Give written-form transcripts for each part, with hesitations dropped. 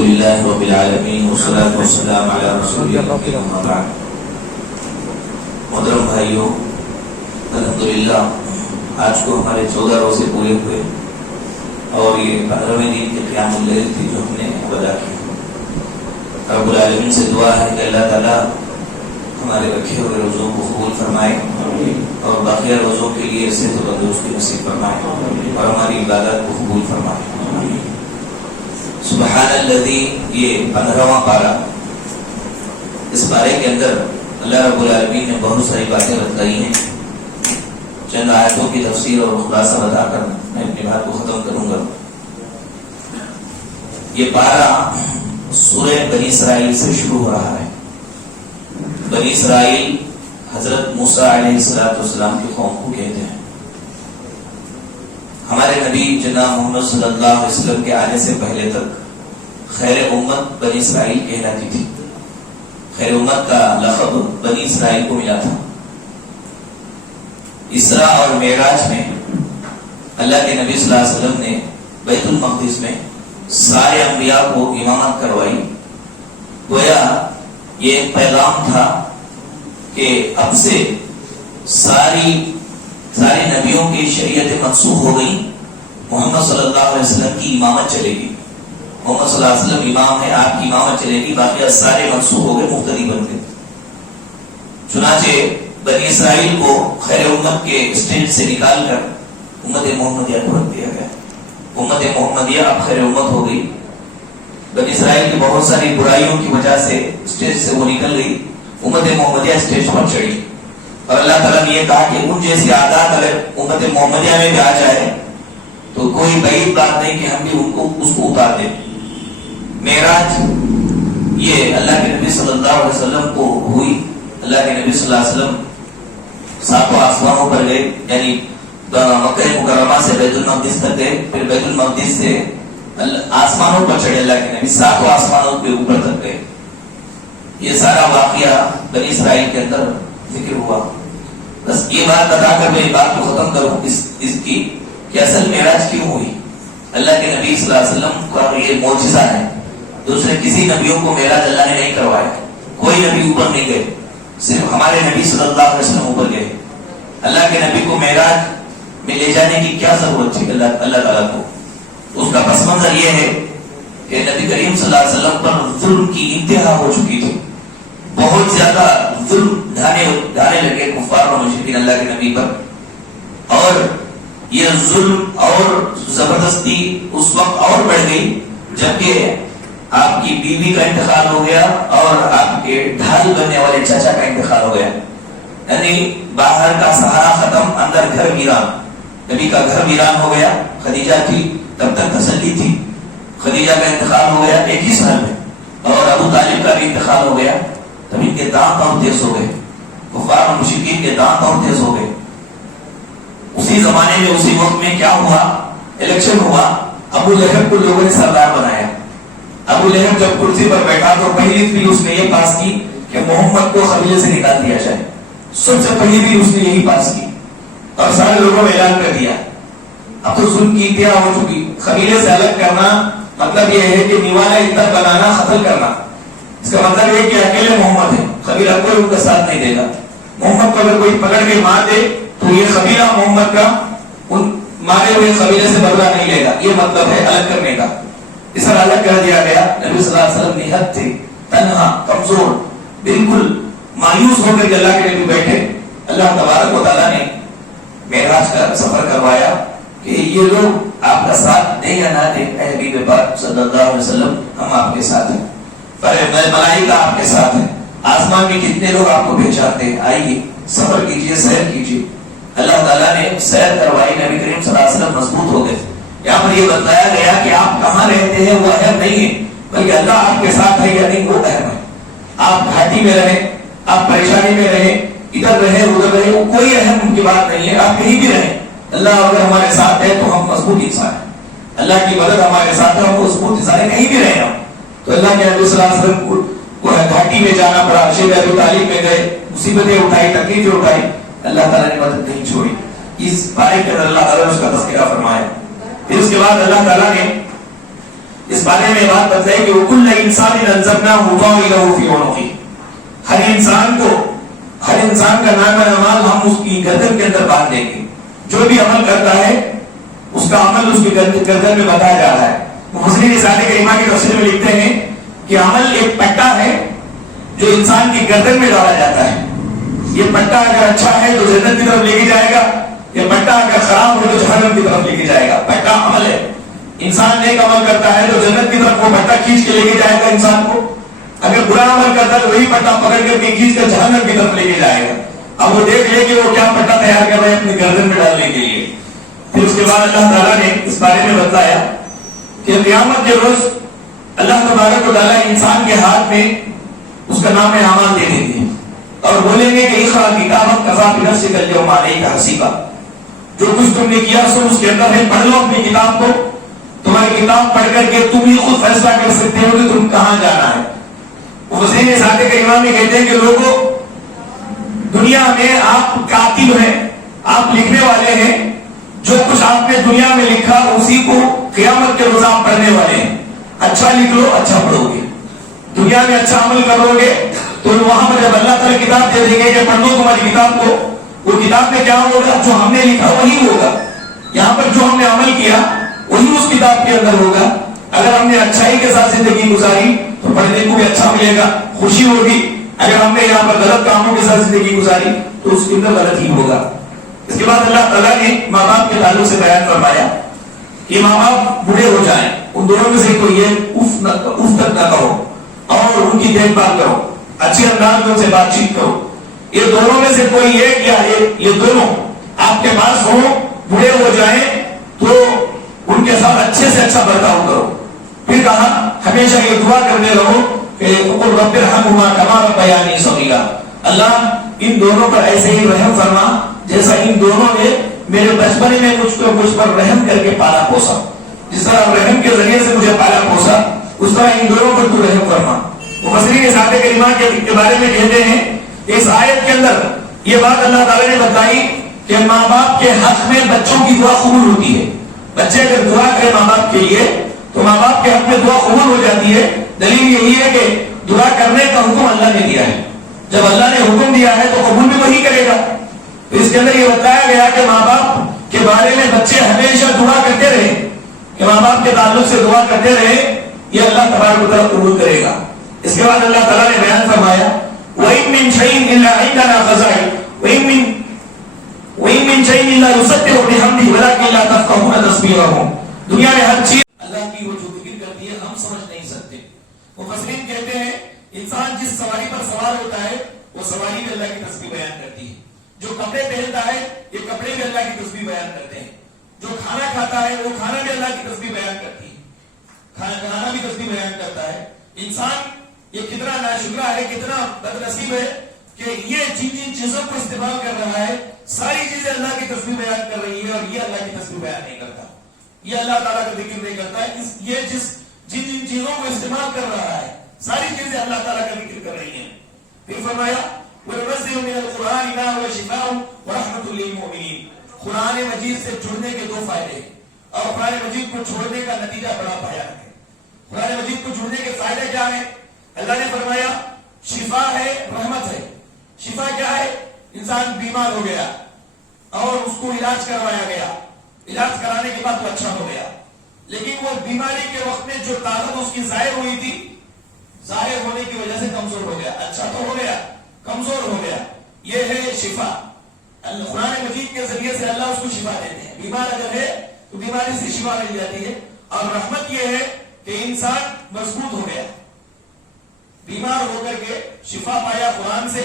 للہ رب العالمین والصلاة والسلام علی رسول اللہ اما بعد۔ محترم بھائیوں، الحمدللہ آج کو ہمارے 14 روزے پورے ہوئے اور یہ 15ویں دن کے قیام اللیل تھی جو ہم نے ادا کی۔ رب العالمین سے دعا ہے کہ اللہ تعالیٰ ہمارے رکھے ہوئے روزوں کو قبول فرمائے اور باقی روزوں کے لیے صحت و تندرستی نصیب فرمائے اور ہماری عبادت کو قبول فرمائے۔ سبحان الذی، یہ 15واں پارہ، اس پارے کے اندر اللہ رب العالمین نے بہت ساری باتیں بتائی ہیں۔ چند آیتوں کی تفسیر اور خلاصہ بتا کر میں اپنی بات کو ختم کروں گا۔ یہ پارہ سورہ بنی اسرائیل سے شروع ہو رہا ہے۔ بنی اسرائیل حضرت موسیٰ علیہ السلام کی قوم کو کہتے ہیں۔ ہمارے نبی جناب محمد صلی اللہ علیہ وسلم کے آنے سے پہلے تک خیر امت بنی اسرائیل کہلاتی تھی۔ خیر امت کا لقب بنی اسرائیل کو ملا تھا۔ اسراء اور معراج میں اللہ کے نبی صلی اللہ علیہ وسلم نے بیت المقدس میں سارے انبیاء کو امامت کروائی۔ گویا یہ ایک پیغام تھا کہ اب سے سارے نبیوں کی شریعت منسوخ ہو گئی، محمد صلی اللہ علیہ وسلم کی امامت چلے گی۔ محمد صلی اللہ علیہ وسلم امام ہے، آپ کی امامت چلے گی، باقی سارے منسوخ ہو گئے، مقتدی بن گئے۔ چنانچہ بنی اسرائیل کو خیر امت کے اسٹیج سے نکال کر امت محمدیہ کو رکھ دیا گیا۔ امت محمدیہ اب خیر امت ہو گئی۔ بنی اسرائیل کی بہت ساری برائیوں کی وجہ سے اسٹیج سے وہ نکل گئی، امت محمدیہ اسٹیج پر چڑھی۔ اور اللہ تعالیٰ نے یہ کہا کہ ان جیسی عادات اگر امت محمدیہ میں بھی آ جائے تو کوئی بعید بات نہیں کہ ہم بھی ان کو اس کو اتار دیں۔ معراج یہ اللہ کے نبی صلی اللہ علیہ وسلم کو ہوئی۔ اللہ کے نبی صلی اللہ علیہ وسلم ساتوں آسمانوں پر گئے، یعنی مکہ مکرمہ سے بیت المقدس تک گئے، پھر بیت المقدس سے آسمانوں پر چڑھے۔ اللہ کے نبی ساتوں آسمانوں کے اوپر تک گئے۔ یہ سارا واقعہ بنی اسرائیل کے اندر ذکر ہوا۔ بس یہ بات بتا کر میں بات کو ختم کروں اس کی کہ اصل معراج کیوں ہوئی۔ اللہ کے نبی صلی اللہ علیہ وسلم کا یہ معجزہ ہے۔ دوسرے کسی نبیوں کو معراج اللہ نے نہیں کروایا، کوئی نبی اوپر نہیں گئے، صرف ہمارے نبی صلی اللہ علیہ وسلم اوپر گئے۔ اللہ کے نبی کو معراج میں لے جانے کی کیا ضرورت تھی اللہ تعالیٰ کو؟ اس کا پس منظر یہ ہے کہ نبی کریم صلی اللہ علیہ وسلم پر ظلم کی انتہا ہو چکی تھی۔ بہت زیادہ ظلم ڈھانے لگے کفار و مشرکین اللہ کے نبی پر، اور یہ ظلم اور زبردستی اس وقت اور بڑھ گئی جبکہ آپ کی بیوی کا انتقال ہو گیا اور آپ کے ڈھال بننے والے چچا کا انتقال ہو گیا۔ یعنی باہر کا سہارا ختم، اندر گھر ویران۔ نبی کا گھر ویران ہو گیا، خدیجہ تھی تب تک تسلی تھی، خدیجہ کا انتقال ہو گیا ایک ہی سال میں، اور ابو طالب کا بھی انتقال ہو گیا۔ تب ان کے دانت اور تیز ہو گئے، کفار و مشرکین کے دانت اور تیز ہو گئے۔ اسی زمانے میں اسی وقت میں کیا ہوا؟ الیکشن ہوا، ابو لہب کو لوگوں نے سردار بنایا۔ ابو لہب جب کرسی پر بیٹھا تو پہلی بل اس نے یہ پاس کی کہ محمد کو قبیلے سے نکال دیا جائے۔ سب سے پہلی بل اس نے یہی پاس کی اور سارے لوگوں نے اعلان کر دیا۔ اب تو ظلم کی انتہا ہو چکی، قبیلے سے الگ کرنا مطلب یہ ہے کہ نیوالا عدت بنانا، قتل کرنا۔ اس کا مطلب یہ کہ اکیلے محمد ہے، قبیلہ کوئی ان کا ساتھ نہیں دے گا۔ محمد کو اگر کوئی پکڑ کے مار دے تو یہ قبیلہ محمد کا ان مارے ہوئے قبیلے سے بدلہ نہیں لے گا۔ یہ مطلب ہے الگ کرنے کا۔ اس طرح الگ کر دیا گیا۔ نبی صلی اللہ علیہ وسلم نہت تھے، تنہا، کمزور، بالکل مایوس ہو کر کے اللہ کے نبی بیٹھے۔ اللہ تبارک و تعالیٰ نے معراج کا سفر کروایا کہ یہ لوگ آپ کا ساتھ دیں یا نہ دیں، اے حبیب پاک صلی اللہ علیہ وسلم، ہم آپ کے ساتھ ہیں، پر ملائکہ آپ کے ساتھ ہیں، آسمان میں کتنے لوگ آپ کو پہچانتے ہیں، آئیے سفر کیجئے، سیر کیجئے۔ اللہ تعالیٰ نے سیر کروائی، نبی کریم صلی اللہ علیہ وسلم مضبوط ہو گئے۔ یہاں پر یہ بتایا گیا کہ آپ کہاں رہتے ہیں وہ اہم نہیں ہے، بلکہ اللہ آپ کے ساتھ ہے یا نہیں وہ اہم ہے۔ آپ گھاٹی میں رہیں، آپ پریشانی میں رہیں، ادھر رہیں ادھر رہیں، وہ کوئی اہم کی بات نہیں ہے۔ آپ کہیں بھی رہیں، اللہ اگر ہمارے ساتھ ہے تو ہم مضبوط انسان ہیں، اللہ کی مدد ہمارے ساتھ ہے، ہم مضبوط انسان ہیں، کہیں بھی رہیں ہم۔ تو اللہ کے نبی صلی اللہ علیہ وسلم کو گھاٹی میں جانا پڑا، شیخ ابو طالب میں گئے، مصیبتیں اٹھائی، تکلیفیں اٹھائی، اللہ تعالیٰ نے مدد نہیں چھوڑی۔ اس بارے کے اندر اللہ تعالیٰ نے اس کا تذکرہ فرمایا۔ پھر اس کے بعد اللہ تعالیٰ نے اس بارے میں بات بتائی کہ وَكُلَّ إِنسَانٍ أَلْزَمْنَاهُ طَائِرَهُ فِي عُنُقِهِ، ہر انسان کا نام اعمال ہم اس کی گردن کے اندر باندھ دیں گے. جو بھی عمل کرتا ہے اس کا عمل اس کی گردن میں بتایا جا رہا ہے. مفسرین رسالہ کریمہ کی تفسیر میں لکھتے ہیں کہ عمل ایک پٹا ہے جو انسان کی گردن میں ڈالا جاتا ہے. یہ پٹا اگر اچھا ہے تو جنت کی طرف لے کے جائے گا، یہ پٹا اگر خراب ہو تو جہنم کی طرف لے کے جائے گا. پٹا عمل ہے. انسان نیک عمل کرتا ہے تو جنت کی طرف وہ پٹا کھینچ کے لے کے جائے گا انسان کو. اگر برا عمل کرتا ہے تو وہی پٹا پکڑ کر کے کھینچ کر جہنم کی طرف لے کے جائے گا. اب وہ دیکھ لے کہ وہ کیا پٹا تیار کر رہے ہیں اپنی گردن میں ڈالنے کے لیے. پھر اس کے بعد اللہ تعالیٰ نے اس بارے میں بتایا کہ قیامت کے روز اللہ تبارک و تعالیٰ انسان کے ہاتھ میں اس کا نام اعمال دے دیں گے اور بولیں گے کہ اقرأ کتابک کفیٰ بنفسک اليوم علیک حسیبا، جو کچھ تم نے کیا سو اس کے اندر ہے، پڑھ لو اپنی کتاب کو. تمہاری کتاب پڑھ کر کے تم ہی خود فیصلہ کر سکتے ہو کہ تم کہاں جانا ہے. مفسرین رسالہ کریمہ میں کہتے ہیں کہ لوگوں، دنیا میں آپ کاتب ہیں، آپ لکھنے والے ہیں. جو کچھ آپ نے دنیا میں لکھا اسی کو قیامت کے روز آپ پڑھنے والے ہیں. اچھا لکھ لو، اچھا پڑھو گے. دنیا میں اچھا عمل کرو گے تو وہاں پر جب اللہ تعالیٰ کتاب دے دیں گے کہ پڑھ لو تمہاری کتاب کو، وہ کتاب میں کیا ہوگا؟ جو ہم نے لکھا وہی ہوگا. یہاں پر جو ہم نے عمل کیا وہی اس کتاب کے اندر ہوگا. اگر ہم نے اچھائی کے ساتھ زندگی گزاری تو پڑھنے کو بھی اچھا ملے گا، خوشی ہوگی. اگر ہم نے یہاں پر غلط کاموں کے ساتھ زندگی گزاری تو اس کے اندر غلط ہی ہوگا. اس کے بعد اللہ تعالیٰ نے ماں باپ کے تعلق سے بیان فرمایا کہ ماں باپ بوڑھے ہو جائیں، ان دونوں میں سے کوئی اف تک نہ کرو اور ان کی دیکھ بھال کرو، اچھے انداز میں ان سے بات چیت کرو. یہ دونوں میں سے کوئی ایک یا یہ دونوں آپ کے پاس ہوں، بوڑھے ہو جائیں تو ان کے ساتھ اچھے سے اچھا برتاؤ کرو. پھر کہا ہمیشہ یہ دعا کرنے رہو کہ قل رب ارحمہما کما ربیانی صغیرا، اللہ ان دونوں پر ایسے ہی رحم فرما جیسا ان دونوں نے میرے بچپنے میں مجھ پر رحم کر کے پالا پوسا. جس طرح رحم کے ذریعے سے مجھے پالا پوسا اس طرح ان دونوں پر تو رحم فرما. مفسرین رسالہ کریمہ کے بارے میں کہتے ہیں کہ اس آیت کے اندر یہ بات اللہ تعالیٰ نے بتائی کہ ماں باپ کے حق میں بچوں کی دعا قبول ہوتی ہے. بچے اگر دعا کرے ماں باپ کے لیے تو ماں باپ کے حق میں دعا قبول ہو جاتی ہے. دلیل یہی ہے کہ دعا کرنے کا حکم اللہ نے دیا ہے. جب اللہ نے حکم دیا ہے تو قبول بھی وہی کرے گا. اس کے اندر یہ بتایا گیا کہ ماں باپ کے بارے میں بچے ہمیشہ دعا کرتے رہے، کہ ماں باپ کے تعلق سے دعا کرتے رہے، یہ اللہ تبارک و تعالیٰ قبول کرے گا. اس کے بعد اللہ تعالیٰ نے بیان فرمایا وَإِن مِّن شَيْءٍ إِلَّا عِندَنَا خَزَائِنُهُ وَإِن مِّن شَيْءٍ إِلَّا يُسَبِّحُ بِحَمْدِهِ وَلَٰكِن لَّا تَفْقَهُونَ تَسْبِيحَهُم. دنیا میں ہر چیز اللہ کی وہ جو ذکر کرتی ہے ہم سمجھ نہیں سکتے. مفسرین کہتے ہیں انسان جس سواری پر سوار ہوتا ہے وہ سواری بھی اللہ کی تسبیح بیان کرتی ہے. جو کپڑے پہنتا ہے یہ کپڑے بھی اللہ کی تسبیح بیان کرتے ہیں. جو کھانا کھاتا ہے وہ کھانا بھی اللہ کی تسبیح بیان کرتی ہے. کھانا بھی تسبیح بیان کرتا ہے. انسان یہ کتنا ناشکرا ہے، کتنا بدنصیب ہے کہ یہ جن چیزوں کو استعمال کر رہا ہے ساری چیزیں اللہ کی تسبیح بیان کر رہی ہے اور یہ اللہ کی تسبیح بیان نہیں کرتا، یہ اللہ تعالیٰ کا ذکر نہیں کرتا ہے. یہ جن چیزوں کو استعمال کر رہا ہے ساری چیزیں اللہ تعالیٰ کا ذکر کر رہی ہیں. پھر فرمایا وَنُنَزِّلُ مِنَ الْقُرْآنِ مَا هُوَ شِفَاءٌ وَرَحْمَةٌ لِّلْمُؤْمِنِينَ. قرآن مجید سے جڑنے کے دو فائدے ہیں اور قرآن مجید کو چھوڑنے کا نتیجہ بڑا بھیانک ہے. قرآن مجید کو جڑنے کے فائدے کیا ہیں؟ اللہ نے فرمایا شفا ہے، رحمت ہے. شفا کیا ہے؟ انسان بیمار ہو گیا اور اس کو علاج کروایا گیا، علاج کرانے کے بعد وہ اچھا ہو گیا، لیکن وہ بیماری کے وقت میں جو طاقت اس کی ظاہر ہوئی تھی، ظاہر ہونے کی وجہ سے کمزور ہو گیا. اچھا تو ہو گیا، کمزور ہو گیا. یہ ہے شفا. قرآن مجید کے ذریعے سے اللہ اس کو شفا دیتے ہیں. بیمار اگر ہے تو بیماری سے شفا مل جاتی ہے. اور رحمت یہ ہے کہ انسان مضبوط ہو گیا، بیمار ہو کر کے شفا پایا قرآن سے،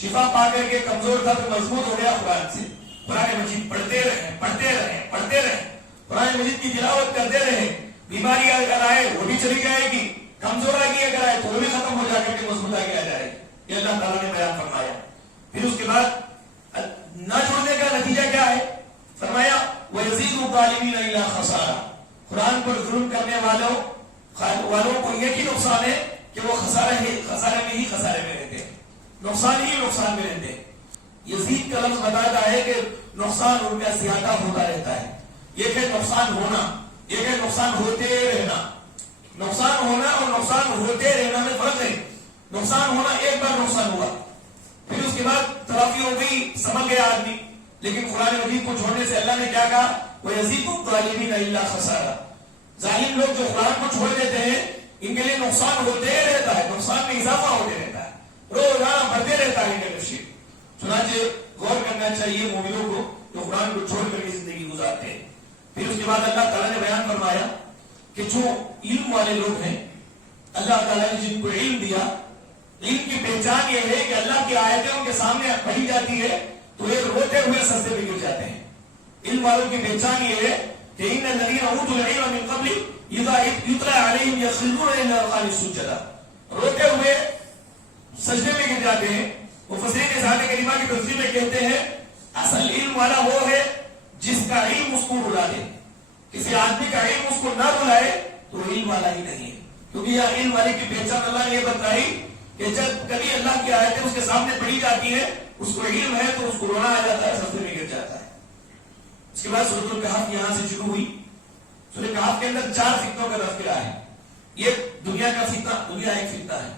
شفا پا کر کے کمزور تھا تو مضبوط ہو گیا قرآن سے. قرآن مجید پڑھتے رہیں، پڑھتے رہیں، پڑھتے رہیں، قرآن مجید کی تلاوت کرتے رہیں. بیماری اگر آئے وہ بھی چلی جائے گی، کمزور آئے گی اگر آئے تو وہ بھی ختم ہو جا کر کے مضبوط آگے آ جائے گی. یہ اللہ تعالیٰ نے بیان فرمایا. پھر اس کے بعد نہ چھوڑنے کا نتیجہ کیا ہے؟ فرمایا وَيَزِيدُ الظَّالِمِينَ إِلَّا خَسَارًا. قرآن پر ظلم کرنے والوں کو یہ ہی نقصان ہے کہ وہ خسارے میں ہی خسارے میں رہتے ہیں، نقصان ہی نقصان میں رہتے ہیں. یزید کا لفظ بتاتا ہے کہ نقصان ان کا زیادہ ہوتا رہتا ہے. یہ کہ نقصان ہونا، یہ کہ نقصان ہوتے رہنا. نقصان ہونا اور نقصان ہوتے رہنا میں فرق ہے. نقصان ہونا ایک بار نقصان ہوا, پھر اس کے بعد تلافی ہو گئی, سمجھ گیا آدمی. لیکن قرآن مجید کو چھوڑنے سے اللہ نے کیا کہا, وَيَزِيدُ الظَّالِمِينَ إِلَّا خَسَارًا. ظالم لوگ جو قرآن کو چھوڑ دیتے ہیں ان کے لیے نقصان ہوتے رہتا ہے, نقصان میں اضافہ ہوتے رہتا ہے, روزانہ بڑھتے رہتا ہے ان کا نفشی. چنانچہ غور کرنا چاہیے مومنوں کو جو قرآن کو چھوڑ کر کی زندگی گزارتے ہیں. پھر اس کے بعد اللہ تعالیٰ نے بیان فرمایا کہ جو علم والے لوگ ہیں, اللہ تعالیٰ نے جن کو علم دیا, علم کی پہچان یہ ہے کہ اللہ کی آیتیں ان کے سامنے پڑھی جاتی ہے تو یہ روتے ہوئے سجدے میں گر جاتے ہیں. علم والوں کی پہچان یہ ہے کہ ان الذین اوتوا العلم من قبل اذا یتلی علیہم یخرون الی الاذقان سجدا, روتے ہوئے سجدے میں گر جاتے ہیں. مفسرین ذات کریمہ کی تفسیر میں کہتے ہیں اصل علم والا وہ ہے جس کا علم اس کو رلا دے. کسی آدمی کا علم اس کو نہ رلائے تو علم والا ہی نہیں ہے, کیونکہ یہ علم والے کی پہچان اللہ نے یہ بتائی کہ جب کبھی اللہ کی آیتیں اس کے سامنے پڑھی جاتی ہے, اس کو علم ہے تو اس کو رونا آ جاتا ہے, سجدے میں گر جاتا ہے. اس کے بعد سورۃ الکہف یہاں سے شروع ہوئی. سورۃ الکہف کے اندر 4 فتنوں کا تذکرہ ہے. ایک دنیا کا فتنہ, دنیا ایک فتنہ ہے.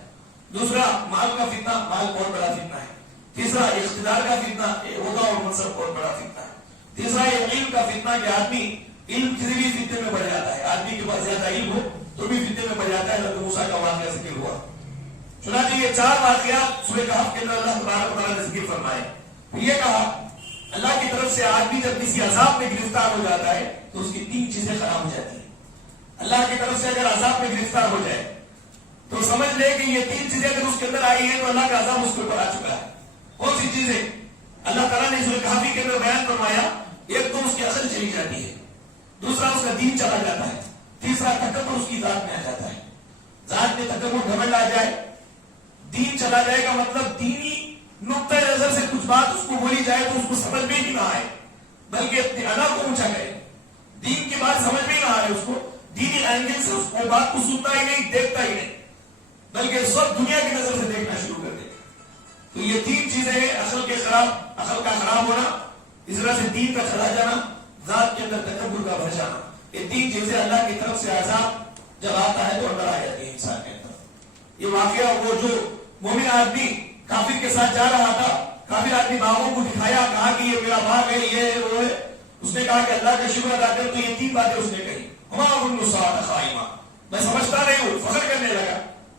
دوسرا مال کا فتنہ, مال بہت بڑا فتنہ ہے. تیسرا اقتدار کا فتنہ, عہدہ اور منصب بہت بڑا فتنہ ہے. تیسرا یہ علم کا فتنہ کہ آدمی علم کسی بھی فتنے میں پڑ جاتا ہے, آدمی کے پاس زیادہ علم ہو تو بھی فتنے میں پڑ جاتا ہے. حضرت موسیٰ کا واقعہ ذکر ہوا. چنانچہ یہ 4 واقعات سورۃ الکہف کے اندر اللہ تبارک و تعالیٰ نے ذکر فرمائے. پھر یہ کہا اللہ کی طرف سے آدمی جب کسی عذاب میں گرفتار ہو جاتا ہے تو اس کی 3 چیزیں خراب ہو جاتی ہیں. اللہ کی طرف سے اگر عذاب میں گرفتار ہو جائے تو سمجھ لے کہ یہ 3 چیزیں اگر اس کے اندر آئی ہیں تو اللہ کا عذاب اس کے اوپر آ چکا ہے. کون سی چیزیں اللہ تعالیٰ نے سورۃ الکہف کے اندر بیان فرمایا؟ ایک تو اس کی عقل چلی جاتی ہے, دوسرا اس کا دین چلا جاتا ہے, تیسرا تکبر اس کی ذات میں آ جاتا ہے. ذات میں تکبر گھمنڈ آ جائے, دین چلا جائے گا مطلب دینی نقطہ نظر سے کچھ بات اس کو بولی جائے تو اس کو سمجھ میں ہی نہ آئے, بلکہ اپنے انا کو اونچا کرے. دین کی بات سمجھ میں ہی نہ آئے اس کو, دینی اینگل سے اس کو بات کو سنتا ہی نہیں, دیکھتا ہی نہیں, بلکہ سب دنیا کی نظر سے دیکھنا شروع کر دے. تو یہ 3 چیزیں ہیں, عقل کا خراب ہونا, اس طرح سے دین کا چلا جانا, ذات کے اندر تکبر کا بڑھ جانا. یہ 3 چیزیں اللہ کی طرف سے عذاب جب آتا ہے تو اندر آ جاتی ہے انسان کے اندر. یہ واقعہ وہ جو مومن آدمی کافر کے ساتھ جا رہا تھا, کافر آدمی باغوں کو دکھایا, کہا کہ یہ میرا باغ ہے, یہ ہے وہ ہے. اس نے کہا کہ اللہ کا شکر ادا کر, تو یہ 3 باتیں اس نے کہی. میں سمجھتا نہیں ہوں, فخر کرنے لگا,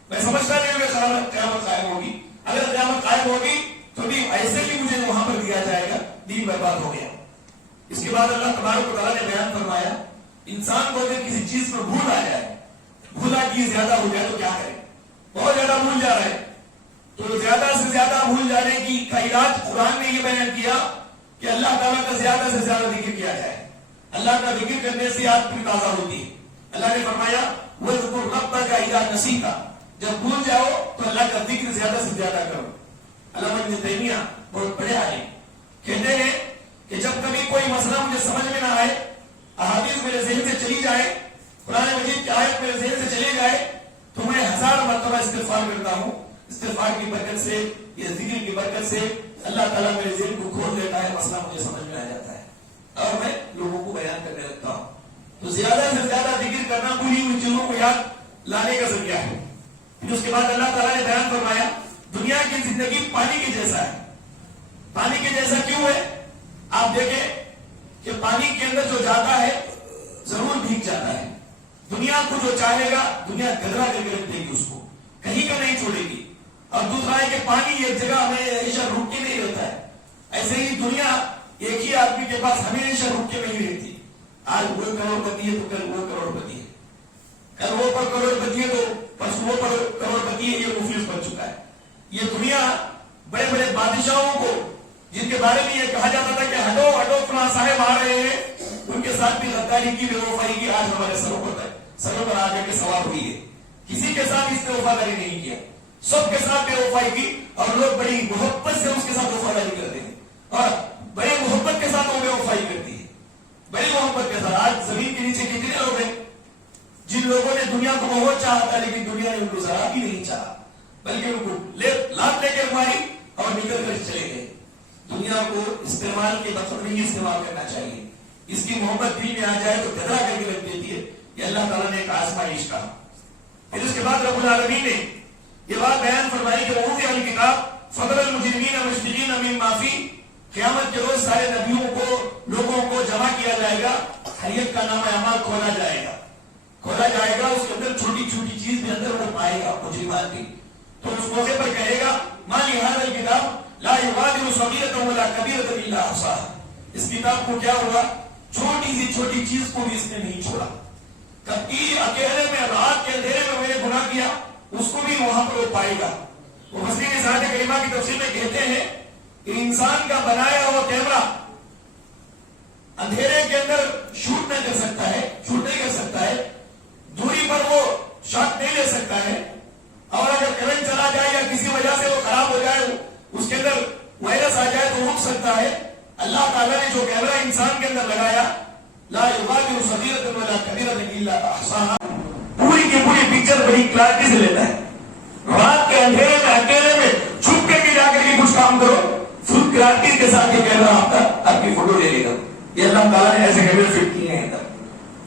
میں سمجھتا نہیں ہوں کہ قیامت قائم ہوگی. اگر قیامت قائم ہوگی تو بھی ایسے ہی مجھے وہاں پر دیا جائے گا, دین برباد ہو گیا. اس کے بعد اللہ تبارک و تعالیٰ نے بیان فرمایا انسان کو اگر کسی چیز پر بھول آ جائے, بھولا کی زیادہ ہو جائے تو کیا کرے؟ بہت زیادہ بھول جا رہا ہے تو زیادہ سے زیادہ بھول جانے کا علاج قرآن نے یہ بیان کیا کہ اللہ تعالیٰ کا زیادہ سے زیادہ ذکر کیا جائے. اللہ کا ذکر کرنے سے یاد پھر تازہ ہوتی ہے. اللہ نے فرمایا وَاذْكُرْ رَبَّكَ إِذَا نَسِيتَ, جب بھول جاؤ تو اللہ کا ذکر زیادہ سے زیادہ کرو. علامہ ابن تیمیہ بہت بڑے عالم کہتے ہیں کہ جب کبھی کوئی مسئلہ مجھے سمجھ میں نہ آئے, احادیث میرے ذہن سے چلی جائے, قرآن مجید کی آیت میرے ذہن سے چلی جائے, تو میں 1000 مرتبہ استغفار کرتا ہوں. استغفار کی برکت سے, یہ ذکر کی برکت سے اللہ تعالیٰ میرے ذہن کو کھول دیتا ہے, مسئلہ مجھے سمجھ میں آ جاتا ہے اور میں لوگوں کو بیان کرنے لگتا ہوں. تو زیادہ سے زیادہ ذکر کرنا بھولی ہوئی چیزوں کو یاد لانے کا ذریعہ ہے. پھر اس کے بعد اللہ تعالیٰ نے بیان فرمایا دنیا کی زندگی پانی کے جیسا ہے. پانی کے جیسا کیوں ہے؟ آپ دیکھیں کہ پانی کے اندر جو جاتا ہے ضرور بھیگ جاتا ہے. دنیا کو جو چاہے گا دنیا گدرا کر کے رکھ دے گی, اس کو کہیں کا نہیں چھوڑے گی. اور دوسرا ہے کہ پانی ایک جگہ ہمیشہ رک کے نہیں رہتا ہے. ایسے ہی دنیا ایک ہی آدمی کے پاس ہمیشہ رک کے نہیں رہتی. آج وہ کروڑ پتی ہے تو کل وہ کروڑ پتی ہے, کل وہ پر کروڑ پتی ہے تو پرسوں وہ پر کروڑ پتی ہے. یہ مفلس بن چکا ہے. یہ دنیا بڑے بڑے بادشاہوں کو جن کے بارے میں یہ کہا جاتا تھا کہ ہٹو ہٹو فلاں صاحب آ رہے ہیں, ان کے ساتھ بھی غداری کی, بے وفائی کی, آج ہمارے سروں پر آ کر کے سوار ہوئی ہے. کسی کے ساتھ اس نے وفاداری نہیں کیا, سب کے ساتھ بے وفائی کی, اور لوگ بڑی محبت سے اس کے ساتھ وفاداری کرتے ہیں, اور بڑے محبت کے ساتھ وہ بے وفائی کرتی ہے, بڑی محبت کے ساتھ. آج زمین کے نیچے کتنے لوگ ہیں جن لوگوں نے دنیا کو بہت چاہا تھا, لیکن دنیا نے ان کو ذرا بھی نہیں چاہا, بلکہ ان کو لات لے کر ماری اور نکل کر چلے گئے. دنیا کو استعمال کے مطلب نہیں استعمال کرنا چاہیے. اس کی محبت دل میں آ جائے تو گدرا کر کے رکھ دیتی ہے. یہ اللہ تعالیٰ نے ایک آزمائش کہا. پھر اس کے بعد رب العالمین نے یہ بات بیان فرمائی کہ ووضع الکتاب فضل المجرمین مشفقین مما فیہ، قیامت کے روز سارے نبیوں کو، لوگوں کو جمع کیا جائے گا، ہر ایک کا نام اعمال کھولا جائے گا، اس کے اندر چھوٹی چھوٹی چیز بھی اندر وہ پائے گا مجرمان کی. تو اس موقع پر کہے گا ما لہذا الکتاب لا یغادر صغیرۃ ولا کبیرۃ الا احصاها، اس کتاب کو کیا ہوا، چھوٹی سی چھوٹی چیز کو بھی اس نے نہیں چھوڑا. کبھی اکیلے میں رات کے اندھیرے میں میں نے گناہ کیا، اس کو بھی وہاں پر وہ پائے گا. مفسرین اس آیت کریمہ کی تفسیر میں کہتے ہیں کہ انسان کا بنایا ہوا کیمرہ اندھیرے کے اندر شوٹ نہیں کر سکتا ہے، دوری پر وہ شاٹ نہیں لے سکتا ہے، اور اگر کرنٹ چلا جائے یا کسی وجہ سے وہ خراب ہو جائے، اس کے اندر وائرس آ جائے تو رک سکتا ہے. اللہ تعالیٰ نے جو کیمرہ انسان کے اندر لگایا، لا یغادر صغیرۃ ولا کبیرۃ الا احصاها، پوری کی پوری پکچر بڑی کلیئرٹی سے لیتا ہے. رات کے اندھیرے میں اکیلے میں چھپ کے بھی جا کر کے کچھ کام کرو، فل کلیئرٹی کے ساتھ یہ کیمرہ آپ کی فوٹو لے لے گا. یہ اللہ تعالیٰ نے ایسے کیمرے فٹ کیے ہیں.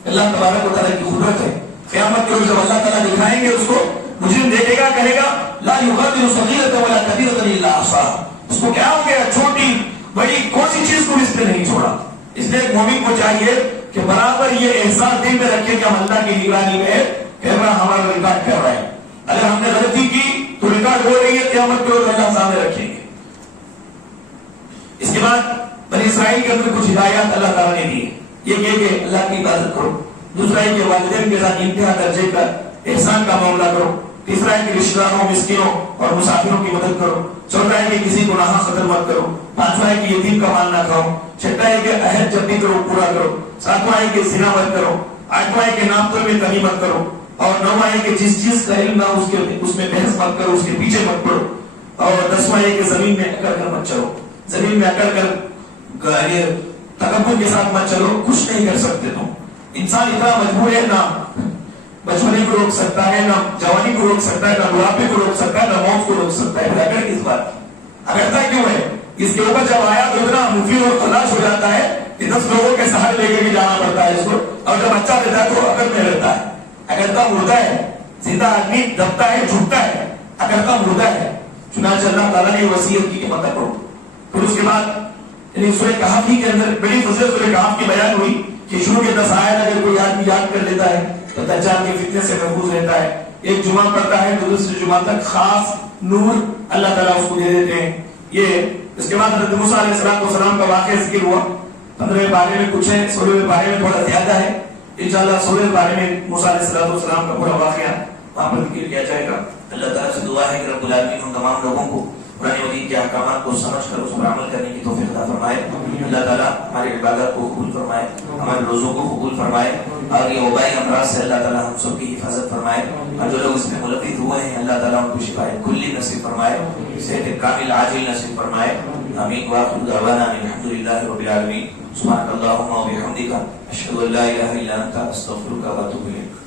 اللہ تبارک و تعالیٰ کی قدرت ہے. قیامت کے روز جب اللہ تعالیٰ دکھائیں گے اس کو، مجرم دیکھے گا، کہے گا لا یغادر صغیرۃ ولا کبیرۃ الا احصاها، اس کو کیا ہو گیا، چھوٹی بڑی کون سی چیز کو اس نے نہیں چھوڑا. اس لیے ایک مومن کو چاہیے کہ برابر یہ احساس دل میں رکھے کہ ہم اللہ کی نگرانی میں کیمرہ ہمارا ریکارڈ کر رہا ہے. اگر ہم نے غلطی کی تو ریکارڈ ہو رہی ہے، قیامت کے روز اللہ سامنے رکھیں گے. اس کے بعد بنی اسرائیل کے اندر کچھ ہدایات اللہ تعالیٰ نے دی. یہ کہ اللہ کی عبادت کرو، دوسرا ہے کہ والدین کے ساتھ انتہا درجے کا احسان کا معاملہ کرو، تیسرا ہے کہ رشتہ داروں، مسکینوں اور مسافروں کی مدد کرو، چوتھا ہے کہ کسی کو ناحق قتل مت کرو، پانچواں ہے کہ یتیم کا مال نہ کھاؤ، چھٹا ہے کہ عہد جب بھی کرو پورا کرو، ساتواں ہے کہ زنا مت کرو، آٹھواں ہے کہ نام پر میں کمی مت کرو، اور نواں ہے کہ جس چیز کا علم نہ اس میں بحث مت کرو، اس کے پیچھے مت پڑو، اور دسواں ہے کہ زمین میں اکڑ کر مت چلو، زمین میں اکڑ کر تکبر کے ساتھ مت چلو، کچھ نہیں کر سکتے تم. انسان اتنا مجبور ہے، نہ بچپنے کو روک سکتا ہے، نہ جوانی کو روک سکتا ہے، نہ بڑھاپے کو روک سکتا ہے، نہ موت کو روک سکتا ہے. پھر اگر کس بات اگرتا کیوں ہے؟ اس کے اوپر جب آیا تو اتنا مفید اور خلاص ہو جاتا ہے کہ 10 لوگوں کے سہارے لے کے بھی جانا پڑتا ہے اس کو. اور جب بچہ دیتا ہے تو عقل میں رہتا ہے. اگرتا مردہ ہے، زندہ آدمی دبتا ہے، جھکتا ہے، اگرتا مردہ ہے. چنانچہ اللہ تعالیٰ نے وصیت کی کہ مت کرو. پھر اس کے بعد سورہ کہف کے اندر بڑی فضیلت سورہ کہف کی بیان ہوئی کہ شروع کے 10 آیات اگر کوئی آدمی یاد کر لیتا ہے تو دجال کے فتنے سے محفوظ رہتا ہے. ایک جمعہ پڑھتا ہے تو دوسرے جمعہ تک خاص نور اللہ تعالیٰ اس کو دے دیتے ہیں. یہ اس کے بعد حضرت موسیٰ علیہ السلام کا واقعہ ذکر ہوا. 15ویں پارے میں کچھ ہے، 16ویں پارے میں تھوڑا زیادہ ہے. انشاءاللہ 16ویں پارے میں موسیٰ علیہ السلام کا پورا واقعہ وہاں پر ذکر کیا جائے گا. اللہ تعالیٰ سے دعا ہے کہ رب العالمین ہم تمام لوگوں کو قرآن مجید کے احکامات کو سمجھ کر اس پر عمل کرنے کی توفیق عطا فرمائے. اللہ تعالیٰ ہماری عبادت کو قبول فرمائے، ہمارے روزوں کو قبول فرمائے، اور یہ وبائی امراض سے اللہ تعالیٰ ہم سب کی حفاظت فرمائے. اور جو لوگ اس میں ملوث ہوئے ہیں اللہ تعالیٰ ان کو شفاء کلی نصیب فرمائے، صحت کامل عاجل نصیب فرمائے. آمین. وآخر دعوانا الحمدللہ رب العالمین. سبحانک اللہم و بحمدک، اشہد ان لا الہ الا انت، استغفرک و اتوب الیک.